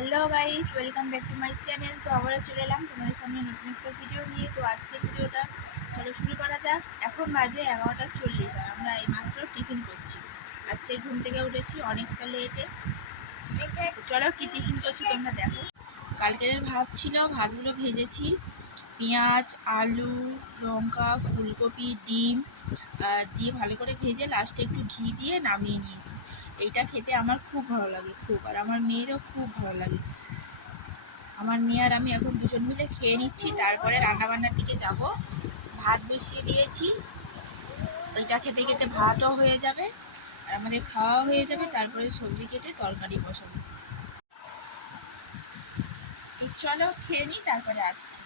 Hello guys, welcome back to my channel. তো আবারও চলে এলাম তোমাদের সামনে নতুন একটা ভিডিও নিয়ে। তো আজকের ভিডিওটা চলো শুরু করা যাক। এখন বাজে 11টা 40 আর আমরা এইমাত্র টিফিন করছি। আজকে ঘুম থেকে উঠেছি অনেকটা লেটে। চলো কি টিফিন করছি তোমরা দেখো। কালকের ভাত ছিল, ভাতগুলো ভেজেছি। পেঁয়াজ, আলু, লঙ্কা, ফুলকপি, ডিম দিয়ে ভালো করে ভেজে লাস্টে একটু ঘি দিয়ে নামিয়ে নিয়েছি। এইটা খেতে আমার খুব ভালো লাগে, খুব। আর আমার মেয়েরও খুব ভালো লাগে। আমার মেয়ে আর আমি এখন দুজন মিলে খেয়ে নিচ্ছি, তারপরে রান্নাবান্নার দিকে যাব। ভাত বসিয়ে দিয়েছি, ওইটা খেতে খেতে ভাতও হয়ে যাবে আর আমাদের খাওয়া হয়ে যাবে। তারপরে সবজি কেটে তরকারি বসাবো। চলো খেয়ে নিই, তারপরে আসছি।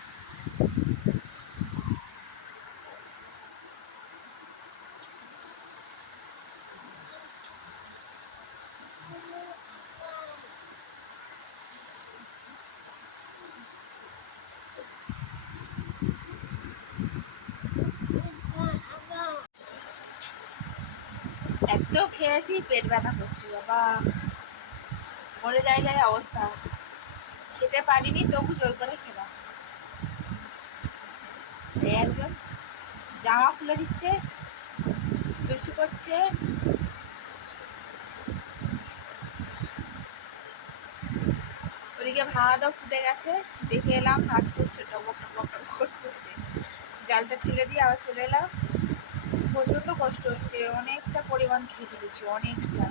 এত খেয়েছি, পেট ব্যথা করছে বাবা, মরে যায় অবস্থা। খেতে পারিনি, তবু জোর করে খেলাম। একজন জামা খুলে দিচ্ছে, দুষ্টু করছে। ওদিকে ভাতও ফুটে গেছে, দেখে এলাম ভাত করছে, টবক টবক টবক করছে। জালটা ছেড়ে দিয়ে আবার চলে এলাম। প্রচণ্ড কষ্ট হচ্ছে, অনেকটা পরিমাণ খেয়ে ফেলেছি, অনেকটা।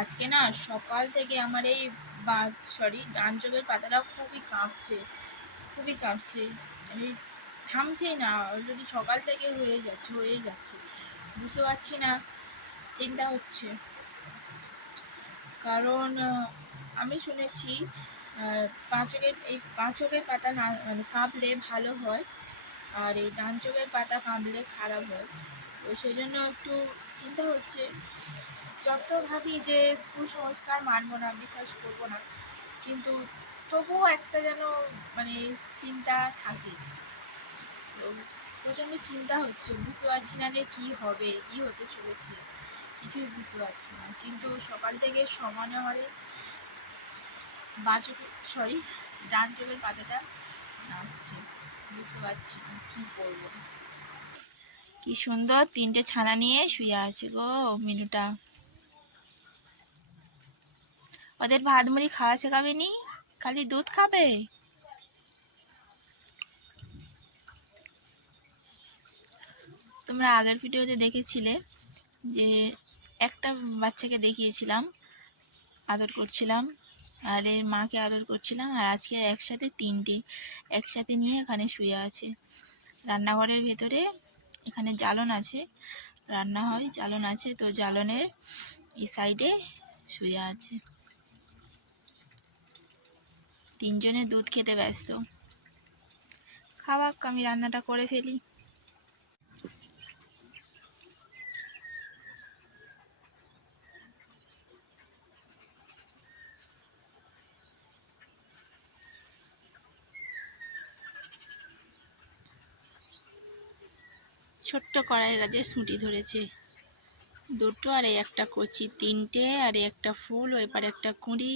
আজকে না সকাল থেকে আমার এই ডান চোখের পাতাটা খুবই কাঁপছে, খুবই কাঁপছে। মানে থামছেই না, অলরেডি সকাল থেকে হয়েই যাচ্ছে। বুঝতে পারছি না, চিন্তা হচ্ছে। কারণ আমি শুনেছি পাঁচ চোখের পাতা না মানে কাঁপলে ভালো হয়, আর এই ডান চোখের পাতা কাঁপলে খারাপ হয়। তো সেই জন্য একটু চিন্তা হচ্ছে। যত ভাবি যে কুসংস্কার মানবো না, বিশ্বাস করবো না, কিন্তু তবুও একটা যেন মানে চিন্তা থাকে। তো প্রচণ্ড চিন্তা হচ্ছে, বুঝতে পারছি না যে কী হবে, কী হতে চলেছে, কিছুই বুঝতে পারছি না। কিন্তু সকাল থেকে সমানে হলে ডান চোখের পাতাটা আসছে, বুঝতে পারছি না কী করবো। কি সুন্দর 3টে ছানা নিয়ে শুয়ে আছে গো মিনুটা। ওদের ভাত মুড়ি খাওয়া শেখাবে নি, খালি দুধ খাবে। তোমরা আগের ভিডিওতে দেখেছিলে যে একটা বাচ্চাকে দেখিয়েছিলাম, আদর করছিলাম, আর এর মাকে আদর করছিলাম। আর আজকে একসাথে 3টে একসাথে নিয়ে এখানে শুয়ে আছে রান্নাঘরের ভেতরে। এখানে জ্বালন আছে, রান্না হয়, জ্বালন আছে, তো জ্বালনের এই সাইডে শুয়ে আছে। 3জনে দুধ খেতে ব্যস্ত। খাওয়াক, আমি রান্নাটা করে ফেলি। ছোট্ট কড়াই গাছে সুঁটি ধরেছে, 2টো, আর এই একটা কচি 3টে, আর এই একটা ফুল, ওই পারে একটা কুঁড়ি।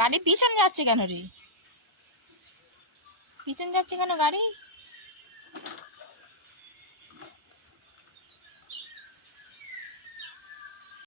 গাড়ি পিছন যাচ্ছে কেন রে? পিছন যাচ্ছে কেন গাড়ি?